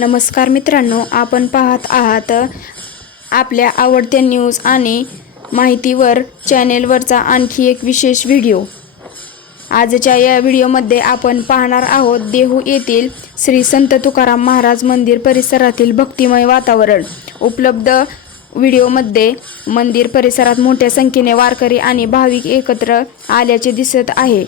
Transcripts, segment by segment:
नमस्कार मित्रांनो, आपण पाहत आहात आपल्या आवडत्या न्यूज आणि माहितीवर चॅनेलवरचा आणखी एक विशेष व्हिडिओ। आजच्या या व्हिडिओमध्ये आपण पाहणार आहोत देहू येथील श्री संत तुकाराम महाराज मंदिर परिसरातील भक्तिमय वातावरण। उपलब्ध व्हिडिओमध्ये मंदिर परिसरात मोठ्या संख्येने वारकरी आणि भाविक एकत्र आल्याचे दिसत आहे।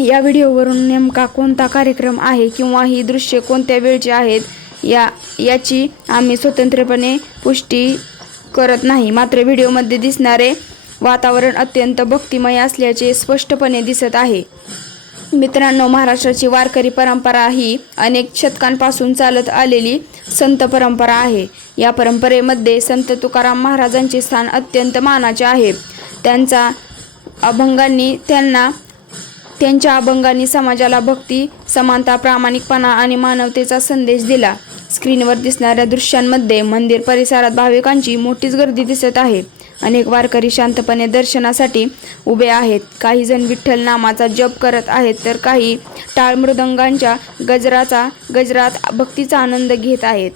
या व्हिडिओवरून नेमका कोणता कार्यक्रम आहे किंवा ही दृश्ये कोणत्या वेळची आहेत याची आम्ही स्वतंत्रपणे पुष्टी करत नाही, मात्र व्हिडिओमध्ये दिसणारे वातावरण अत्यंत भक्तिमय असल्याचे स्पष्टपणे दिसत आहे। मित्रांनो, महाराष्ट्राची वारकरी परंपरा ही अनेक शतकांपासून चालत आलेली संत परंपरा आहे। या परंपरेमध्ये संत तुकाराम महाराजांचे स्थान अत्यंत मानाचे आहे। त्यांच्या अभंगांनी समाजाला भक्ती, समानता, प्रामाणिकपणा आणि मानवतेचा संदेश दिला। स्क्रीनवर दिसणाऱ्या दृश्यांमध्ये मंदिर परिसरात भाविकांची मोठीच गर्दी दिसत आहे। अनेक वारकरी शांतपणे दर्शनासाठी उभे आहेत। काही जण विठ्ठल नामाचा जप करत आहेत, तर काही टाळ मृदंगांच्या गजरात भक्तीचा आनंद घेत आहेत।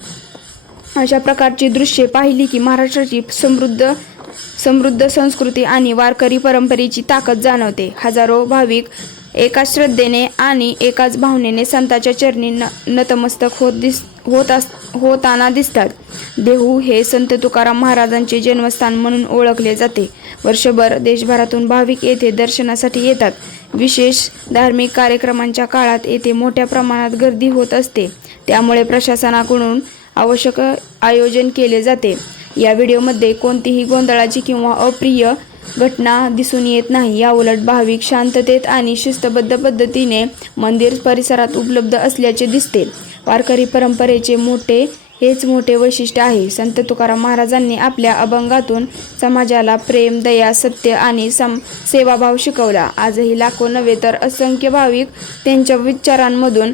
अशा प्रकारची दृश्ये पाहिली की महाराष्ट्राची समृद्ध संस्कृती आणि वारकरी परंपरेची ताकद जाणवते। हजारो भाविक एकाच श्रद्धेने आणि एकाच भावनेने संतांच्या चरणी नतमस्तक होताना दिसतात। देहू हे संत तुकाराम महाराजांचे जन्मस्थान म्हणून ओळखले जाते। वर्षभर देशभरातून भाविक येथे दर्शनासाठी येतात। विशेष धार्मिक कार्यक्रमांच्या काळात येथे मोठ्या प्रमाणात गर्दी होत असते, त्यामुळे प्रशासनाकडून आवश्यक आयोजन केले जाते। या व्हिडिओमध्ये कोणतीही गोंधळाची किंवा अप्रिय घटना दिसून येत नाही। याउलट भाविक शांततेत आणि शिस्तबद्ध पद्धतीने मंदिर परिसरात उपलब्ध असल्याचे दिसते। वारकरी परंपरेचे हेच मोठे वैशिष्ट्य आहे। संत तुकाराम महाराजांनी आपल्या अभंगातून समाजाला प्रेम, दया, सत्य आणि सेवाभाव शिकवला। आजही लाखो नव्हे तर असंख्य भाविक त्यांच्या विचारांमधून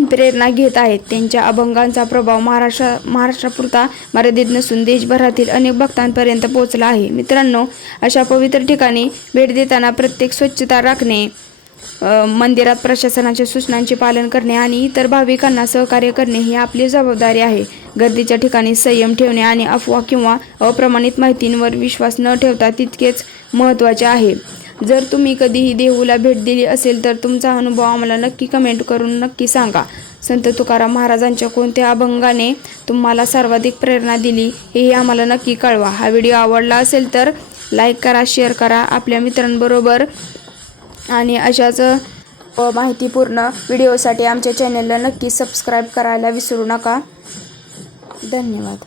प्रेरणा घेत आहेत। त्यांच्या अभंगांचा प्रभाव महाराष्ट्रापुरता मर्यादित नसून देशभरातील अनेक भक्तांपर्यंत पोहोचला आहे। मित्रांनो, अशा पवित्र ठिकाणी भेट देताना प्रत्येक स्वच्छता राखणे, मंदिरात प्रशासनाच्या सूचनांचे पालन करणे आणि इतर भाविकांना सहकार्य करणे ही आपली जबाबदारी आहे। गर्दीच्या ठिकाणी संयम ठेवणे आणि अफवा किंवा अप्रमाणित माहितींवर विश्वास न ठेवता तितकेच महत्त्वाचे आहे। जर तुम्ही कधीही देहूला भेट दिली असेल तर तुमचा अनुभव आम्हाला नक्की कमेंट करून नक्की सांगा। संत तुकाराम महाराजांच्या कोणत्या अभंगाने तुम्हाला सर्वाधिक प्रेरणा दिली हेही आम्हाला नक्की कळवा। हा व्हिडिओ आवडला असेल तर लाईक करा, शेअर करा आपल्या मित्रांबरोबर आणि अशाच माहितीपूर्ण व्हिडिओसाठी आमच्या चॅनलला नक्की सबस्क्राईब करायला विसरू नका। धन्यवाद।